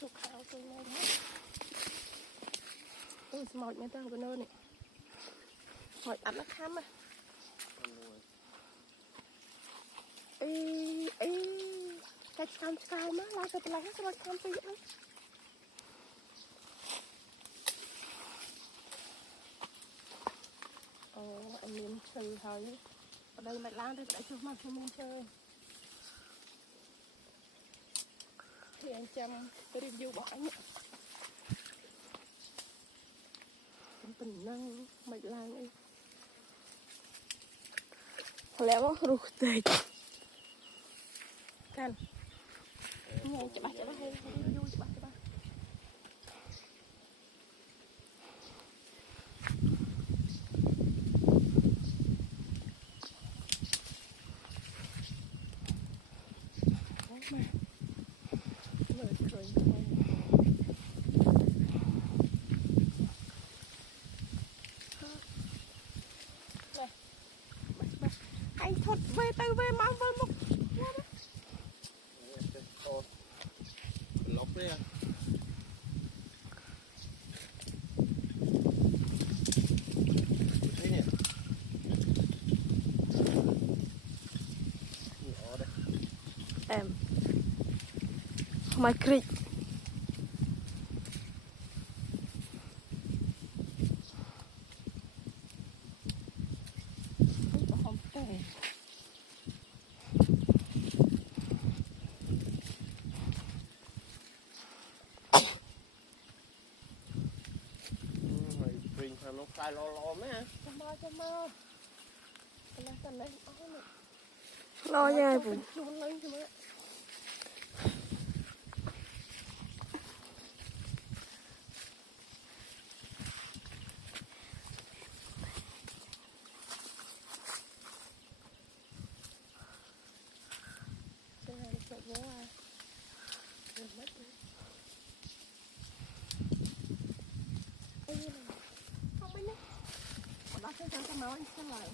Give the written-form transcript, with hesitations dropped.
chụp khao tôi này đấy tôi mỏi mấy tao cái nơi này mỏi ăn nó khám à cái cam cào má lao cái lóng cái cam tôi vậy anh miếng trừ thôi ở đây mày lan đây phải cho mặt cho mình chơi thì anh chăm cái review bỏ nhỉ tình năng mày lan đi leo rụt tệ can nghe chả bắt hay review chả bắt anh thuật về từ về mang về một lóc đấy à em my creek không tệ nó cay lo mấy hả? cho mơ lo nha bụng không biết nữa, đó sẽ cho máu anh xem lại.